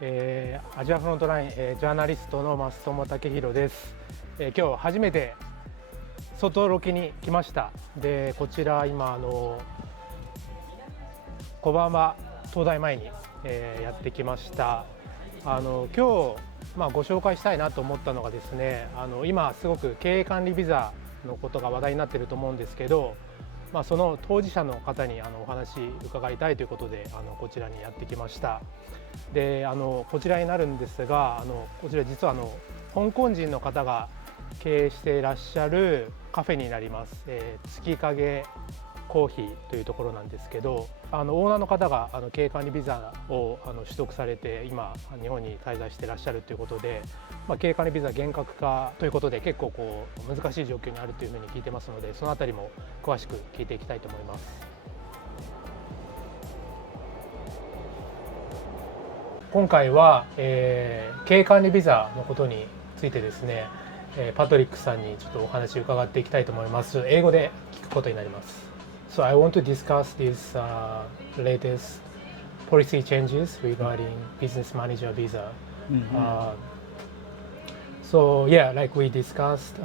アジアフロントライン、ジャーナリストの増友武弘です。今日初めて外ロケに来ました。でこちら今駒場東大前に、やってきました。今日、ご紹介したいなと思ったのがですね、今すごく経営管理ビザのことが話題になっていると思うんですけど、その当事者の方にお話伺いたいということでこちらにやってきました。でこちらになるんですが、こちら実は香港人の方が経営していらっしゃるカフェになります。月影コーヒーというところなんですけど、オーナーの方が経営管理ビザを取得されて今日本に滞在していらっしゃるということで、経営管理ビザ厳格化ということで結構難しい状況にあるというふうに聞いてますので、そのあたりも詳しく聞いていきたいと思います。今回は、経営管理ビザのことについてですね、パトリックさんにちょっとお話を伺っていきたいと思います。英語で聞くことになります。So I want to discuss these latest policy changes regarding business manager visa. So yeah, like we discussed,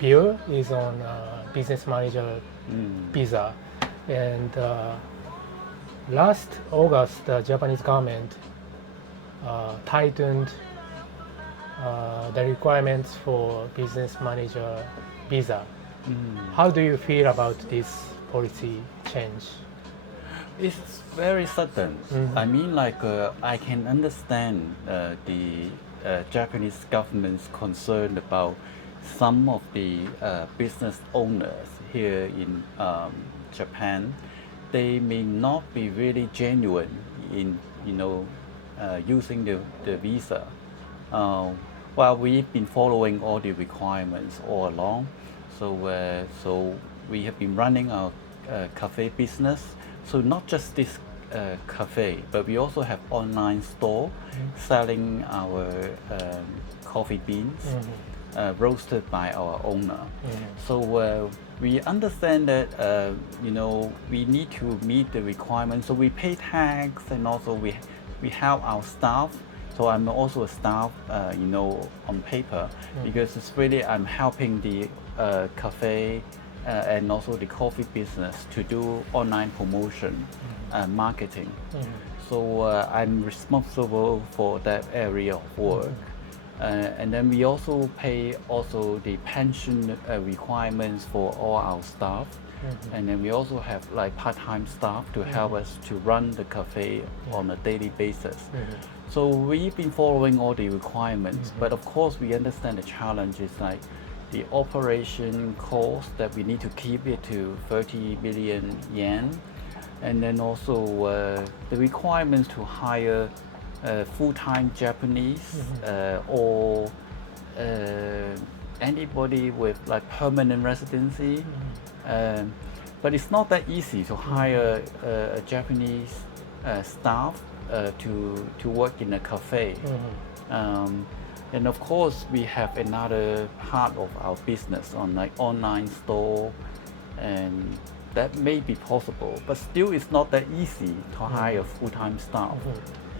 Bill is on business manager visa, and last August, the Japanese government tightened the requirements for business manager visa. How do you feel about this policy change? It's very sudden. I mean, I can understand the Japanese government's concern about some of the business owners here in Japan. They may not be really genuine in, using the visa. While we've been following all the requirements all along, so we have been running our cafe business. So not just this cafe, but we also have online store selling our coffee beans roasted by our owner. So we understand that we need to meet the requirements. So we pay tax, and also we help our staff. So I'm also a staff, on paper, because it's really I'm helping the cafe and also the coffee business to do online promotion, marketing. So I'm responsible for that area of work. And then we also pay the pension requirements for all our staff. And then we also have part-time staff to help us to run the cafe on a daily basis. So we've been following all the requirements, but of course we understand the challenge is the operation cost that we need to keep it to 30 billion yen, and then also the requirements to hire full-time Japanese or anybody with permanent residency. But it's not that easy to hire a Japanese staff to work in a cafe. And of course, we have another part of our business on online store, and that may be possible, but still it's not that easy to hire full-time staff.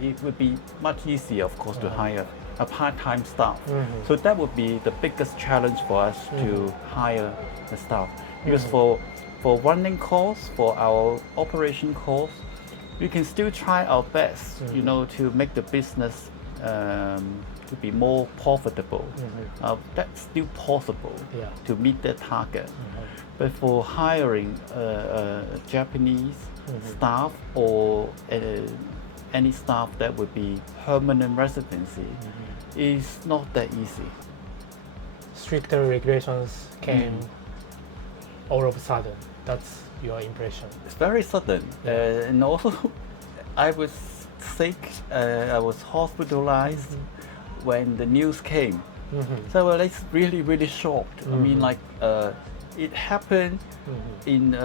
It would be much easier, of course, to hire a part-time staff. So that would be the biggest challenge for us to hire the staff, because for running costs, for our operation costs, we can still try our best, to make the business to be more profitable. That's still possible to meet that target. But for hiring Japanese staff or any staff that would be permanent residency is not that easy. Stricter regulations came all of a sudden. That's your impression? It's very sudden. And also, I was sick. I was hospitalized when the news came. So it's really, really shocked. I mean, it happened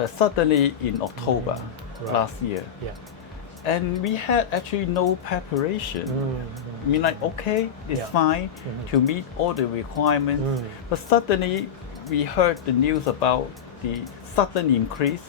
suddenly in October last year. And we had actually no preparation. I mean, okay, it's fine to meet all the requirements. But suddenly we heard the news about the sudden increase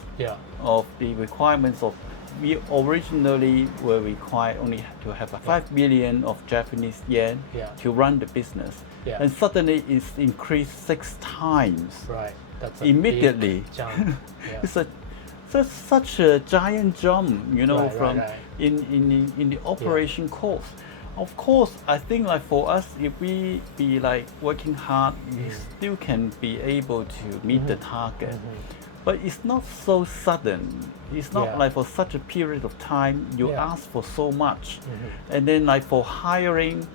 of the requirements of we originally were required only to have a 5 million of Japanese yen Yeah. to run the business, Yeah. and suddenly it's increased 6 times. Right. That's a Immediately. big jump. Yeah. It's such a giant jump, Right, from right. in the operation cost. Of course, I think like for us, if we be like working hard, we still can be able to meet the target. But it's not so sudden. It's not Yeah. like for such a period of time you Yeah. ask for so much, and then like for hiring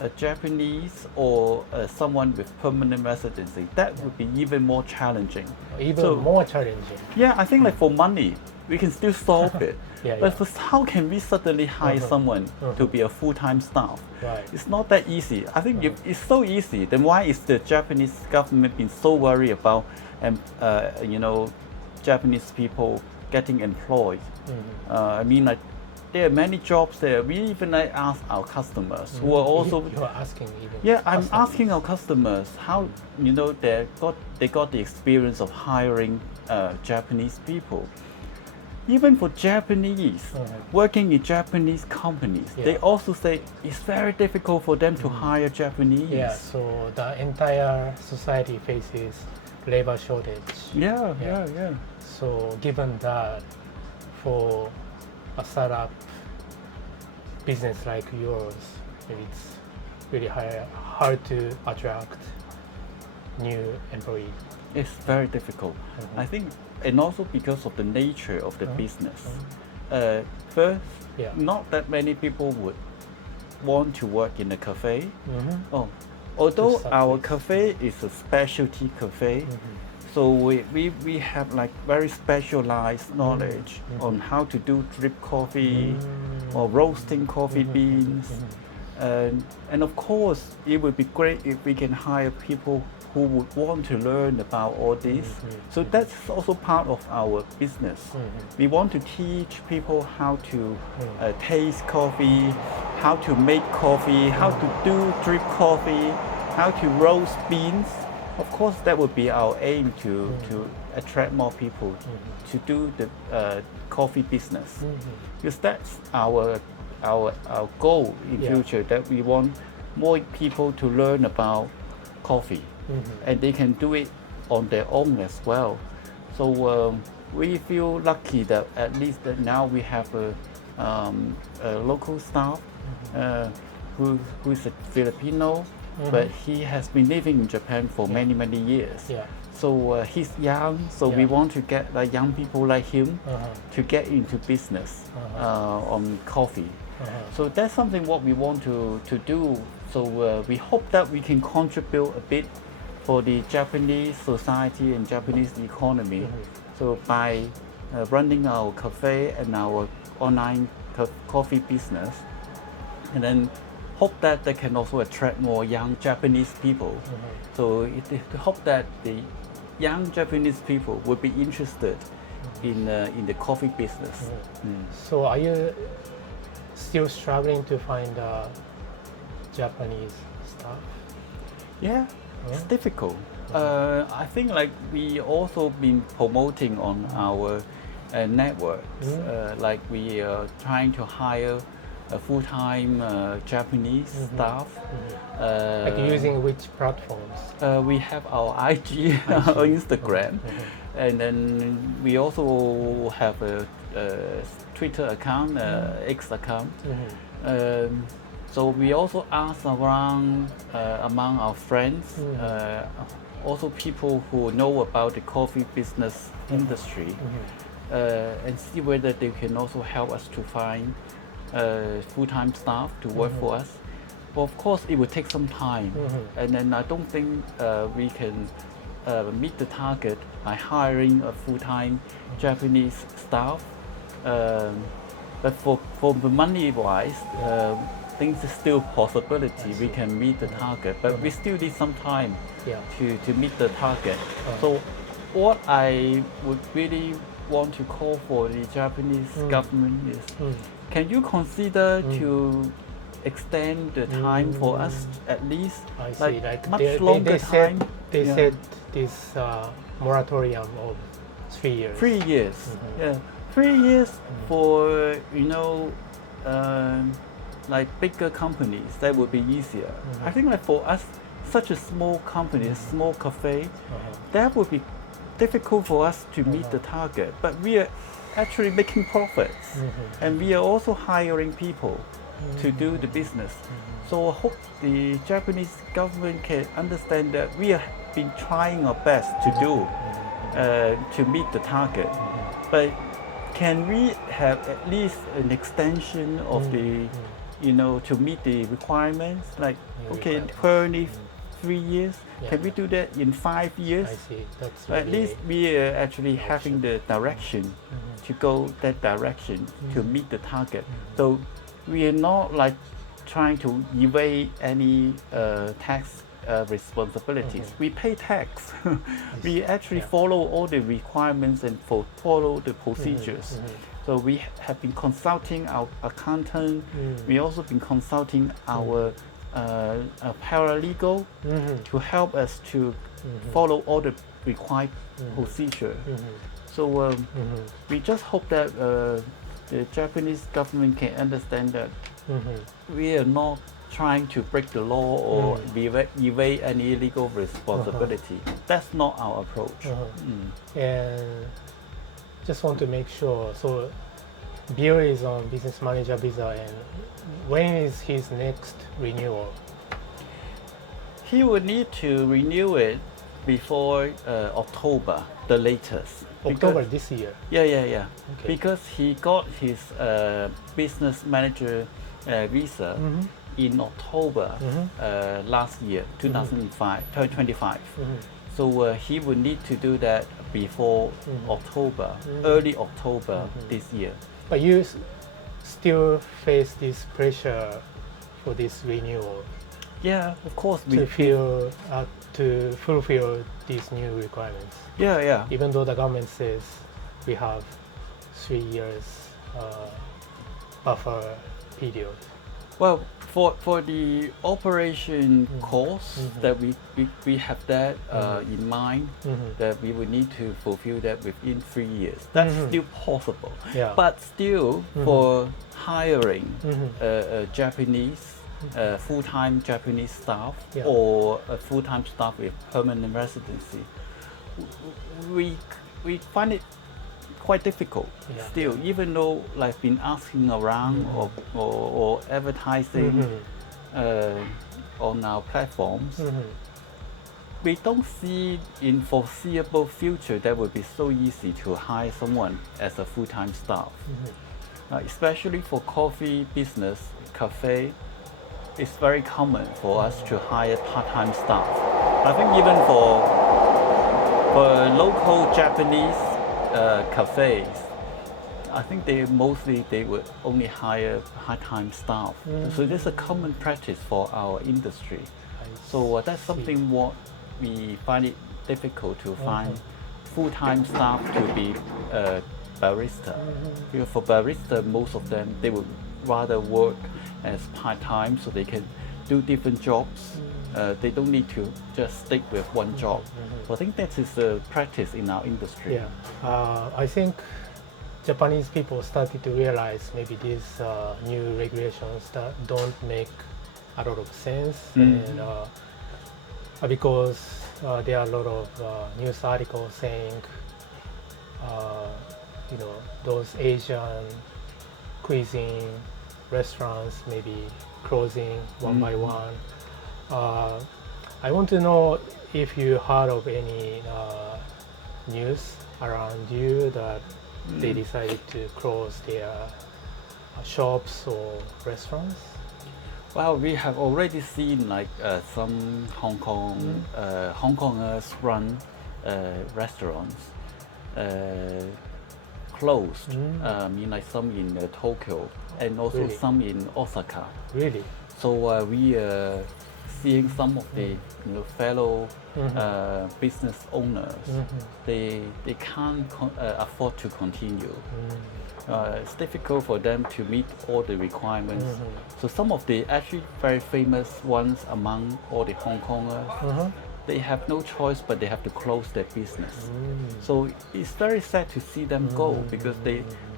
a Japanese or someone with permanent residency, that would be even more challenging. Even So- more challenging. Yeah, I think like for money, we can still solve it. Yeah, But yeah. for how can we suddenly hire someone to be a full-time staff? Right. It's not that easy. I think if it's so easy, then why is the Japanese government been so worried about Japanese people getting employed? I mean, like there are many jobs there. We even like ask our customers who are also You are asking even. yeah, I'm customers. asking our customers how they got the experience of hiring Japanese people. Even for Japanese working in Japanese companies, they Yeah. also say it's very difficult for them to hire Japanese. Yeah. So the entire society faces labor shortage. Yeah, Yeah. yeah, yeah. So given that, for a startup business like yours, it's really hard to attract new employees. It's very difficult. I think, and also because of the nature of the business. First, Yeah. not that many people would want to work in a cafe. Mm-hmm. Although start our with. cafe is a specialty cafe, so we have like very specialized knowledge on how to do drip coffee or roasting coffee beans. And of course, it would be great if we can hire people who would want to learn about all this. So that's also part of our business. We want to teach people how to taste coffee, how to make coffee, how to do drip coffee, how to roast beans. Of course, that would be our aim to attract more people to do the coffee business. Because that's our goal in Yeah. future, that we want more people to learn about coffee, and they can do it on their own as well. So we feel lucky that at least that now we have a local staff who is a Filipino, but he has been living in Japan for many years. Yeah. So he's young, so we Yeah. want to get like young people like him to get into business on coffee. So that's something what we want to do. So we hope that we can contribute a bit for the Japanese society and Japanese economy. So by running our cafe and our online coffee business, and then hope that they can also attract more young Japanese people. So it hope that the young Japanese people would be interested in the coffee business. So are you still struggling to find Japanese staff? Yeah, it's difficult. I think like we also been promoting on our networks. Like we are trying to hire a full-time Japanese staff. Like using which platforms? We have our IG, our Instagram, and then we also have a Twitter account, X account. So we also ask around among our friends, also people who know about the coffee business industry, and see whether they can also help us to find full-time staff to work for us. But of course, it will take some time, and then I don't think we can meet the target by hiring a full-time Japanese staff. But for the money-wise, things is still possibility. We can meet the target, but we still need some time to meet the target. So what I would really want to call for the Japanese government is, can you consider to extend the time for us at least, I see. Like much longer time? They Yeah. said this moratorium of 3 years. 3 years. Yeah. 3 years for like bigger companies that would be easier. I think like for us, such a small company, a small cafe, that would be difficult for us to meet the target. But we are actually making profits, and we are also hiring people to do the business. So I hope the Japanese government can understand that we have been trying our best to meet the target. But can we have at least an extension of the, to meet the requirements? Like, okay, currently 3 years. Can we do that in 5 years? I see. That's At least we are actually having the direction to go that direction to meet the target. So we are not like trying to evade any tax responsibilities. We pay tax. We actually follow all the requirements and follow the procedures. So we have been consulting our accountant. We also been consulting our paralegal to help us to follow all the required procedure. So we just hope that the Japanese government can understand that we are not trying to break the law or evade any legal responsibility. That's not our approach. And just want to make sure. So Bill is on business manager visa, and when is his next renewal? He will need to renew it before October, the latest. October this year. Yeah. Okay. Because he got his business manager visa in October last year, 2025. So he will need to do that before October, early October this year. But you still face this pressure for this renewal Yeah, of course. to fulfill these new requirements. Yeah. Even though the government says we have 3 years buffer period. Well, for the operation cost that we have that in mind, that we will need to fulfill that within 3 years. That's still possible. Yeah. But still, for hiring a Japanese full-time Japanese staff or a full-time staff with permanent residency, we find it quite difficult still, even though like been asking around or advertising on our platforms. We don't see in foreseeable future that would be so easy to hire someone as a full-time staff. Especially for coffee business, cafe, it's very common for us to hire part-time staff. I think even for local Japanese cafes, I think they would only hire part-time staff. So this is a common practice for our industry. So that's something what we find it difficult to find full-time staff to be barista. Because for barista, most of them they would rather work as part-time, so they can do different jobs. They don't need to just stick with one job. So I think that is a practice in our industry. I think Japanese people started to realize maybe these new regulations that don't make a lot of sense, and because there are a lot of news articles saying those Asian cuisine restaurants maybe closing one by one. I want to know if you heard of any news around you that they decided to close their shops or restaurants. Well, we have already seen like some Hong Kongers run restaurants closed. I mean, like some in Tokyo and also Really? some in Osaka. Really? So we are seeing some of the fellow business owners. They can't afford to continue. It's difficult for them to meet all the requirements. So some of the actually very famous ones among all the Hong Kongers, they have no choice but they have to close their business. So it's very sad to see them go because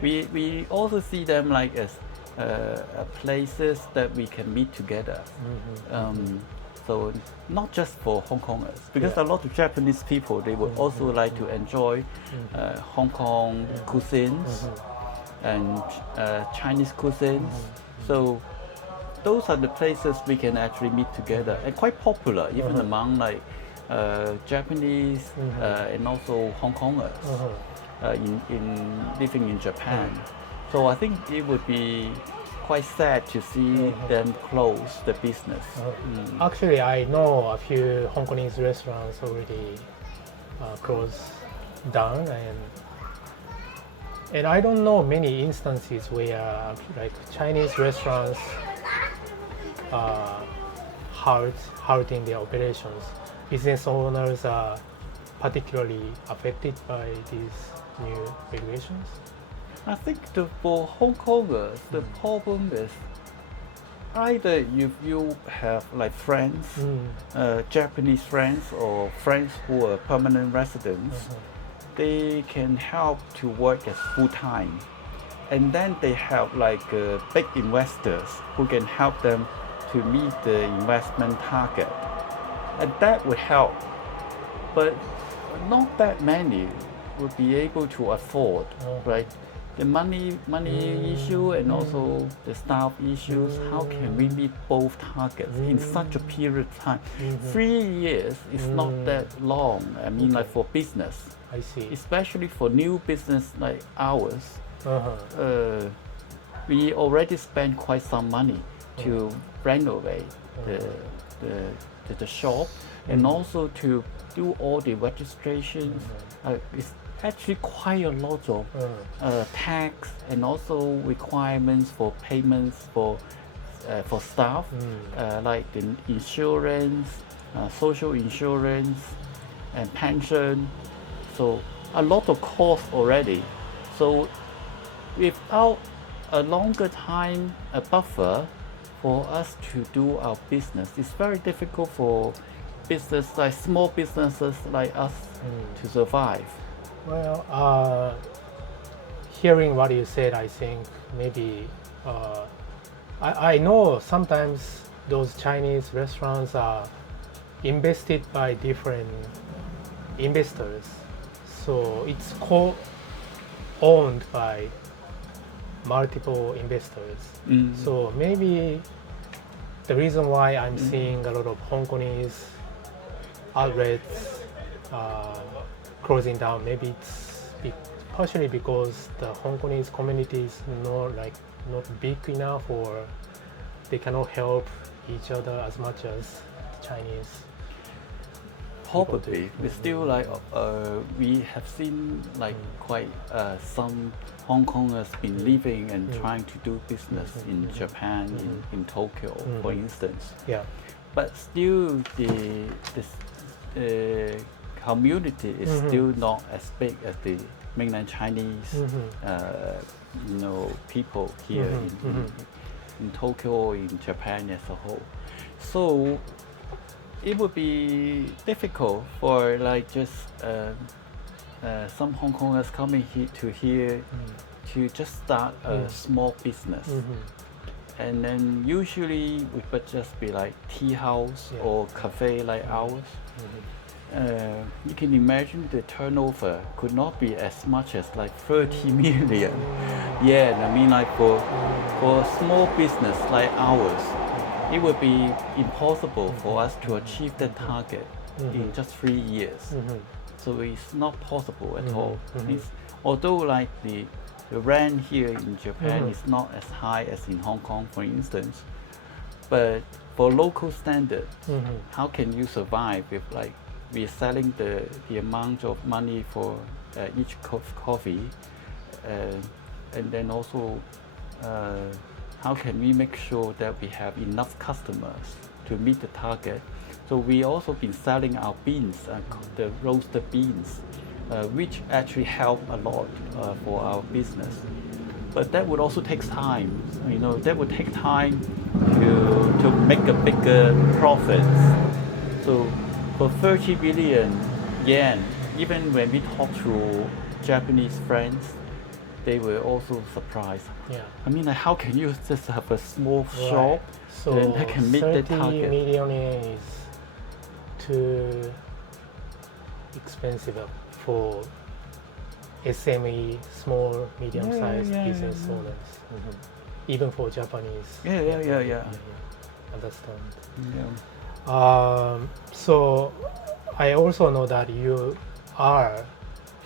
we also see them like as places that we can meet together. So not just for Hong Kongers, because a lot of Japanese people, they would also like to enjoy Hong Kong cuisines and Chinese cuisines. So those are the places we can actually meet together, and quite popular even among like Japanese and also Hong Kongers in living in Japan. So I think it would be quite sad to see them close the business. Actually, I know a few Hong Kongese restaurants already closed down, and I don't know many instances where like Chinese restaurants halting their operations. Business owners are particularly affected by these new regulations. I think for Hong Kongers, the problem is either if you have like friends, Japanese friends or friends who are permanent residents, they can help to work as full-time. And then they have like big investors who can help them to meet the investment target. And that would help. But not that many would be able to afford, right? The money issue and also the staff issues. How can we meet both targets in such a period of time? 3 years is not that long. I mean, like for business, I see. especially for new business like ours, we already spent quite some money to renovate the shop and also to do all the registrations. It's actually quite a lot of tax and also requirements for payments for staff, like the insurance, social insurance, and pension. So a lot of costs already. So without a longer time, a buffer for us to do our business, it's very difficult for business like small businesses like us to survive. Well, hearing what you said, I think maybe I know sometimes those Chinese restaurants are invested by different investors, so it's co-owned by multiple investors. So maybe the reason why I'm seeing a lot of Hong Kongese outlets closing down, maybe it's partially because the Hong Kongese community is not big enough, or they cannot help each other as much as the Chinese. Probably, but still like we have seen like quite some Hong Kongers been living and trying to do business in Japan, in Tokyo, for instance. Yeah. But still, the community is still not as big as the mainland Chinese, people here in Tokyo or in Japan as a whole. So it would be difficult for like just some Hong Kongers coming here to just start a small business. And then usually it would just be like tea house or cafe like ours. You can imagine the turnover could not be as much as like 30 million. Yeah, I mean like for a small business like ours, it would be impossible for us to achieve that target in just 3 years. So it's not possible at all. Although like the rent here in Japan is not as high as in Hong Kong, for instance, but for local standard, how can you survive if like we're selling the amount of money for each cup of coffee, and then also how can we make sure that we have enough customers to meet the target? So we also been selling our beans, the roasted beans, which actually help a lot for our business. But that would also take time. That would take time to make a bigger profits. So for 30 billion yen, even when we talk to Japanese friends, they were also surprised. Yeah. I mean, like, how can you just have a small Right. shop So and they can meet the 30 target? million is too expensive for SME, small, medium-sized business owners, even for Japanese. Yeah. Understand. Yeah. So I also know that you are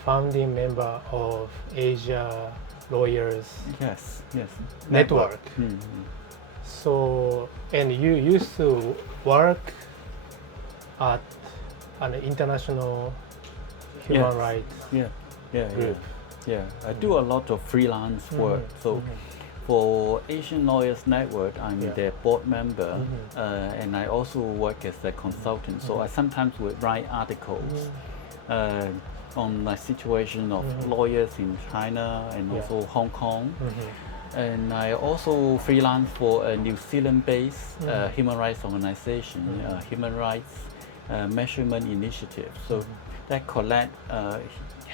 founding member of Asia Lawyers Yes. Network. Mm. So, and you used to work at an international human Yes. rights Yeah. group. Yeah. I do a lot of freelance work. So for Asian Lawyers Network, I'm their board member, and I also work as a consultant. So I sometimes would write articles on the situation of lawyers in China and also Hong Kong. And I also freelance for a New Zealand-based human rights organization, Human Rights Measurement Initiative. So that collect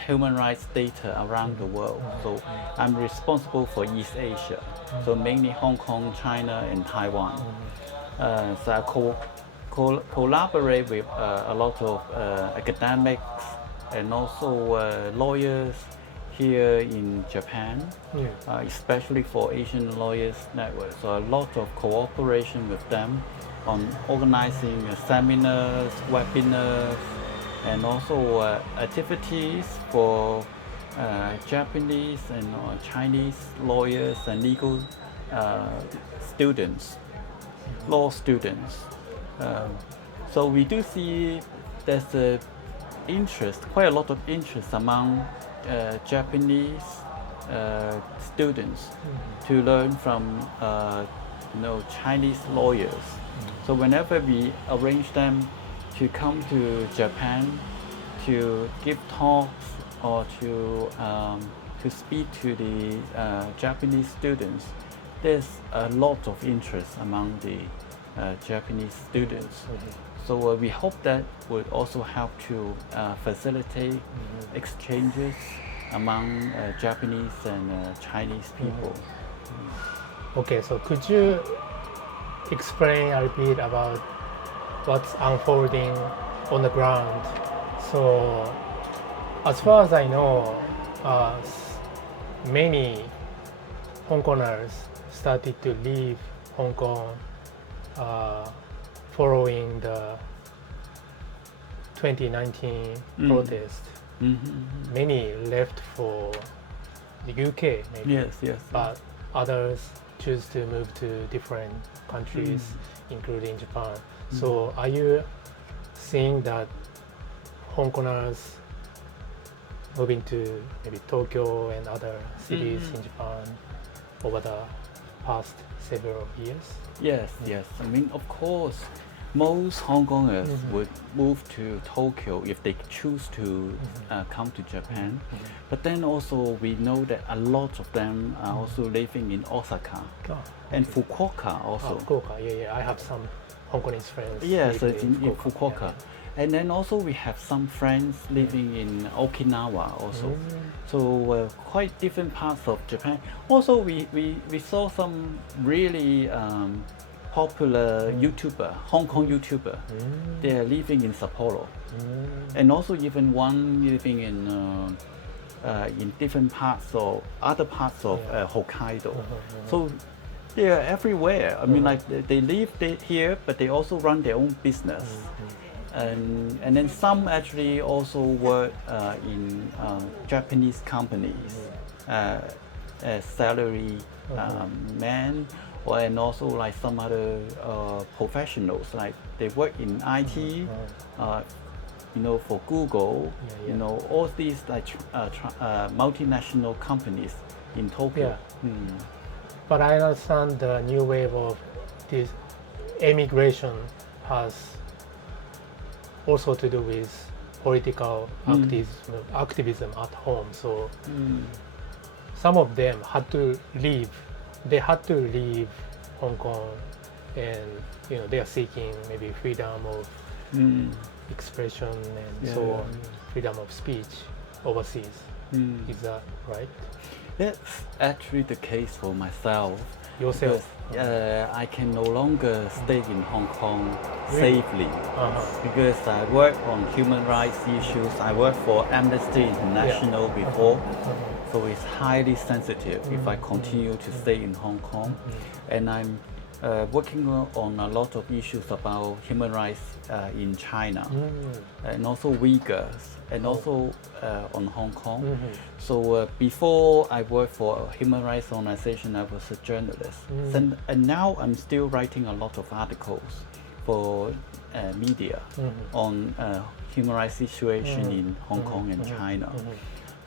human rights data around the world. So I'm responsible for East Asia, so mainly Hong Kong, China, and Taiwan. So I collaborate with a lot of academics and also lawyers here in Japan, especially for Asian Lawyers Network. So a lot of cooperation with them on organizing seminars, webinars, and also activities for Japanese and Chinese lawyers and legal students, law students. So we do see there's quite a lot of interest among Japanese students to learn from Chinese lawyers. So whenever we arrange them to come to Japan to give talks or to speak to the Japanese students, there's a lot of interest among the Japanese students. So we hope that would also help to facilitate exchanges among Japanese and Chinese people. Okay, so could you explain a bit about what's unfolding on the ground? So as far as I know, many Hong Kongers started to leave Hong Kong following the 2019 protest. Many left for the UK maybe, Yes. but others choose to move to different countries, including Japan. So are you seeing that Hong Kongers moving to maybe Tokyo and other cities in Japan over the past several years? Yes. I mean, of course, most Hong Kongers would move to Tokyo if they choose to come to Japan. But then also we know that a lot of them are also living in Osaka and Fukuoka also. Fukuoka, I have some Hong Kongese friends. Yes, living it's in Fukuoka. And then also we have some friends living in Okinawa also. So quite different parts of Japan. Also we saw some really popular YouTuber, Hong Kong YouTuber. They are living in Sapporo. And also even one living in different parts or other parts of Hokkaido. So they are everywhere. I mean, like they live here, but they also run their own business. And then some actually also work in Japanese companies as salary men, and also like some other professionals, like they work in IT, for Google, all these like multinational companies in Tokyo. But I understand the new wave of this emigration has also to do with political activism at home. So some of them had to leave. They had to leave Hong Kong, and they are seeking maybe freedom of expression and so on, freedom of speech overseas. Is that right? That's actually the case for myself. Yourself? Because I can no longer stay in Hong Kong Really? safely because I work on human rights issues. I worked for Amnesty International before, so it's highly sensitive if I continue to stay in Hong Kong. And I'm working on a lot of issues about human rights in China and also Uyghurs and also on Hong Kong. So before I worked for a human rights organization, I was a journalist. And now I'm still writing a lot of articles for media on human rights situation in Hong Kong and China.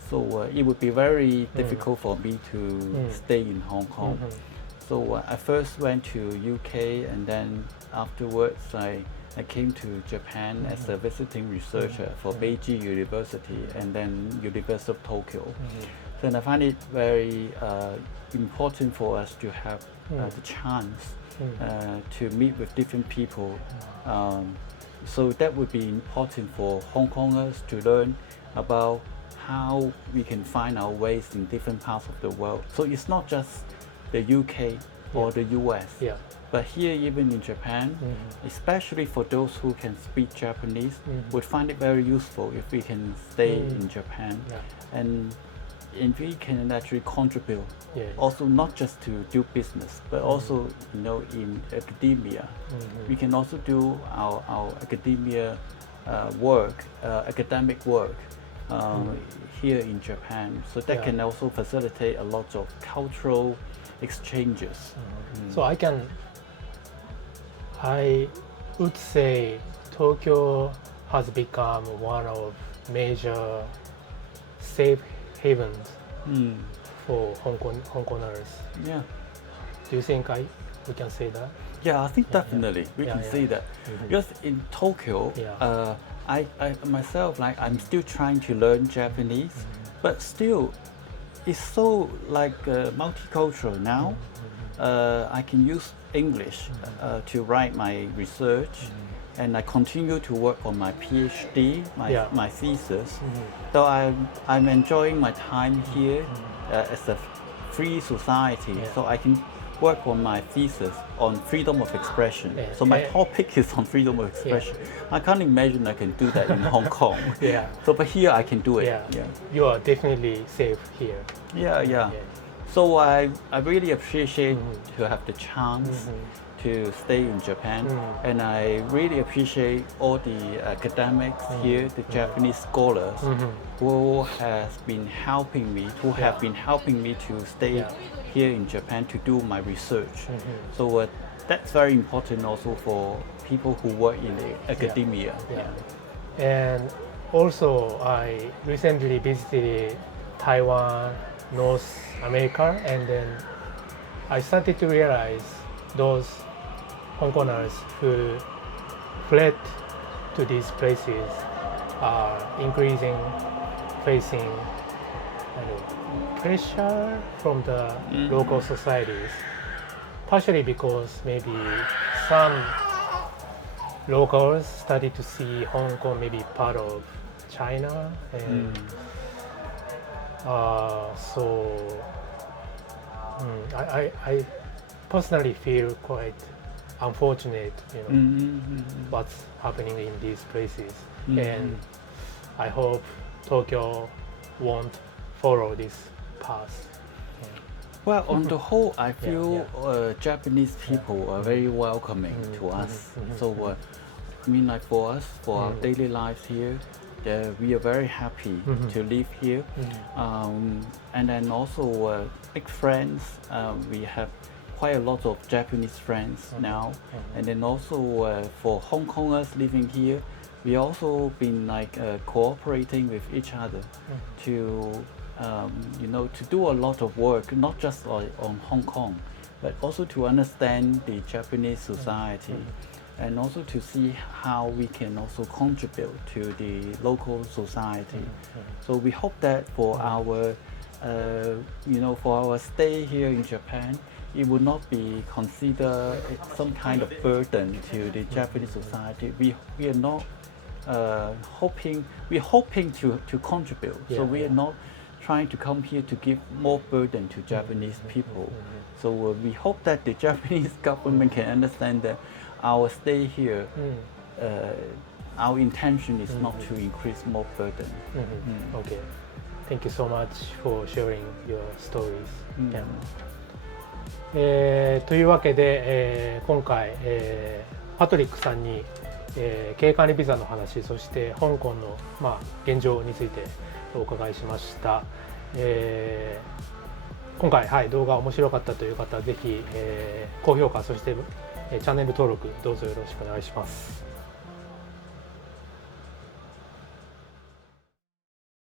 So it would be very difficult for me to stay in Hong Kong. So I first went to UK and then afterwards I came to Japan as a visiting researcher for Beijing University and then University of Tokyo. Then I find it very important for us to have the chance to meet with different people. So that would be important for Hong Kongers to learn about how we can find our ways in different parts of the world. So it's not just the UK or the US, but here even in Japan, especially for those who can speak Japanese, would find it very useful if we can stay in Japan and we can actually contribute also not just to do business but also in academia. We can also do our academia academic work here in Japan, so that can also facilitate a lot of cultural exchanges. So I would say Tokyo has become one of major safe havens for Hong Kongers. Yeah. Do you think we can say that? Yeah, I think definitely we can say that. Because in Tokyo, I myself, I'm still trying to learn Japanese, but still it's so multicultural now. I can use English to write my research, and I continue to work on my PhD, my thesis. So I'm enjoying my time here as a free society, so I can work on my thesis on freedom of expression. So my topic is on freedom of expression. I can't imagine I can do that in Hong Kong. So but here I can do it. You are definitely safe here. So I really appreciate to have the chance to stay in Japan, and I really appreciate all the academics here, the Japanese scholars who have been helping me to stay here in Japan to do my research. So that's very important also for people who work in academia. And also I recently visited Taiwan, North America, and then I started to realize those Hong Kongers who fled to these places are facing pressure from the local societies, partially because maybe some locals started to see Hong Kong maybe part of China, and I personally feel quite unfortunate, what's happening in these places, and I hope Tokyo won't follow this path. Well, on the whole, I feel Japanese people are very welcoming to us. So, for us, for our daily lives here, we are very happy to live here. And then also big friends. We have quite a lot of Japanese friends now. And then also for Hong Kongers living here, we also been cooperating with each other to to do a lot of work, not just on Hong Kong, but also to understand the Japanese society, and also to see how we can also contribute to the local society. So we hope that for our for our stay here in Japan, it would not be considered some kind of burden to the Japanese society. We are not we're hoping to contribute. So we are not trying to come here to give more burden to Japanese people. So we hope that the Japanese government can understand that our stay here, our intention is not to increase more burden. Okay. Thank you so much for sharing your stories. Yeah. というわけで、今回、パトリックさんに、経営管理ビザの話、そして香港の、現状についてお伺いしました。今回、動画面白かったという方はぜひ、高評価、そして、チャンネル登録どうぞよろしくお願いします。